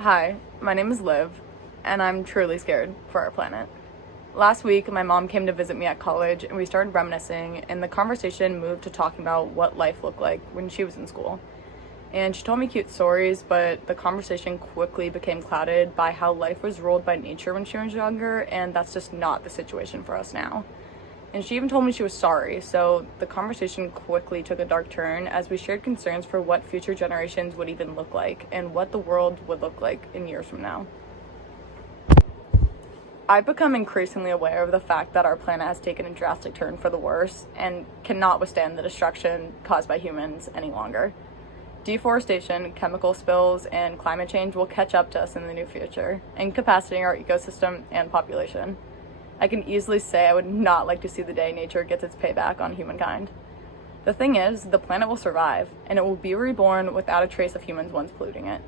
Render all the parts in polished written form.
Hi, my name is Liv, and I'm truly scared for our planet. Last week, my mom came to visit me at college, and we started reminiscing, and the conversation moved to talking about what life looked like when she was in school. And she told me cute stories, but the conversation quickly became clouded by how life was ruled by nature when she was younger, and that's just not the situation for us now. And she even told me she was sorry, so the conversation quickly took a dark turn as we shared concerns for what future generations would even look like and what the world would look like in years from now. I've become increasingly aware of the fact that our planet has taken a drastic turn for the worse and cannot withstand the destruction caused by humans any longer. Deforestation, chemical spills, and climate change will catch up to us in the near future, incapacitating our ecosystem and population. I can easily say I would not like to see the day nature gets its payback on humankind. The thing is, the planet will survive, and it will be reborn without a trace of humans once polluting it.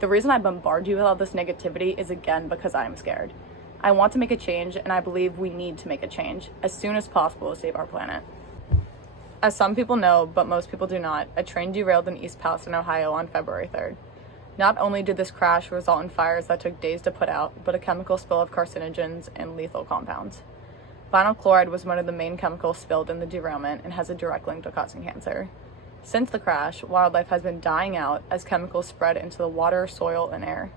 The reason I bombard you with all this negativity is again because I am scared. I want to make a change, and I believe we need to make a change as soon as possible to save our planet. As some people know, but most people do not, a train derailed in East Palestine, Ohio on February 3rd. Not only did this crash result in fires that took days to put out, but a chemical spill of carcinogens and lethal compounds. Vinyl chloride was one of the main chemicals spilled in the derailment and has a direct link to causing cancer. Since the crash, wildlife has been dying out as chemicals spread into the water, soil, and air.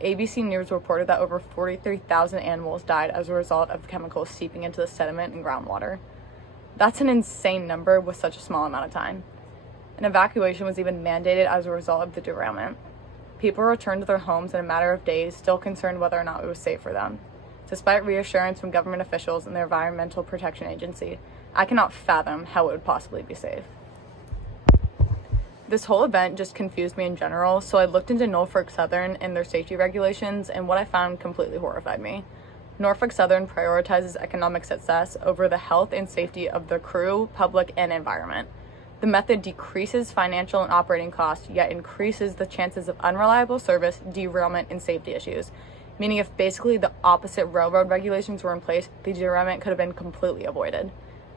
ABC News reported that over 43,000 animals died as a result of chemicals seeping into the sediment and groundwater. That's an insane number with such a small amount of time. An evacuation was even mandated as a result of the derailment. People returned to their homes in a matter of days, still concerned whether or not it was safe for them. Despite reassurance from government officials and the Environmental Protection Agency, I cannot fathom how it would possibly be safe. This whole event just confused me in general, so I looked into Norfolk Southern and their safety regulations, and what I found completely horrified me. Norfolk Southern prioritizes economic success over the health and safety of the crew, public, and environment. The method decreases financial and operating costs, yet increases the chances of unreliable service, derailment, and safety issues. Meaning if basically the opposite railroad regulations were in place, the derailment could have been completely avoided.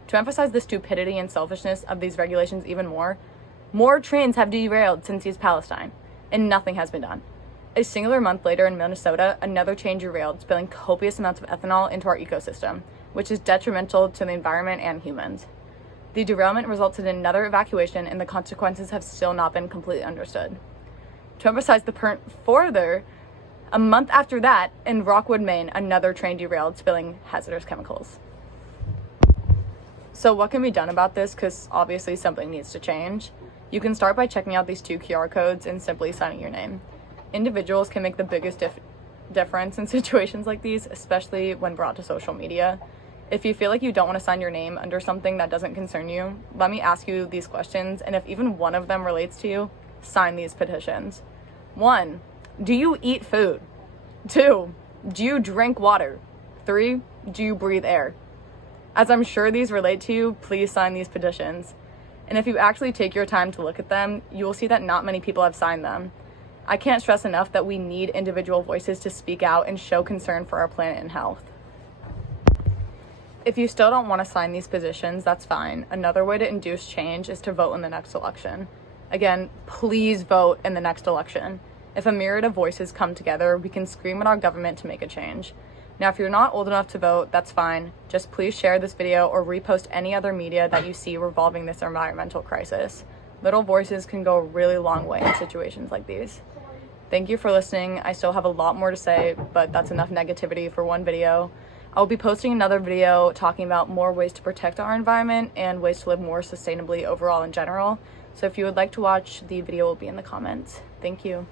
To emphasize the stupidity and selfishness of these regulations even more trains have derailed since East Palestine, and nothing has been done. A singular month later in Minnesota, another train derailed, spilling copious amounts of ethanol into our ecosystem, which is detrimental to the environment and humans. The derailment resulted in another evacuation, and the consequences have still not been completely understood. To emphasize the point further, a month after that, in Rockwood, Maine, another train derailed, spilling hazardous chemicals. So what can be done about this? Because obviously something needs to change. You can start by checking out these 2 QR codes and simply signing your name. Individuals can make the biggest difference in situations like these, especially when brought to social media. If you feel like you don't want to sign your name under something that doesn't concern you, let me ask you these questions, and if even one of them relates to you, sign these petitions. 1. Do you eat food? 2. Do you drink water? 3. Do you breathe air? As I'm sure these relate to you, please sign these petitions. And if you actually take your time to look at them, you will see that not many people have signed them. I can't stress enough that we need individual voices to speak out and show concern for our planet and health. If you still don't want to sign these petitions, that's fine. Another way to induce change is to vote in the next election. Again, please vote in the next election. If a myriad of voices come together, we can scream at our government to make a change. Now, if you're not old enough to vote, that's fine. Just please share this video or repost any other media that you see revolving this environmental crisis. Little voices can go a really long way in situations like these. Thank you for listening. I still have a lot more to say, but that's enough negativity for one video. I'll be posting another video talking about more ways to protect our environment and ways to live more sustainably overall in general. So if you would like to watch, the video will be in the comments. Thank you.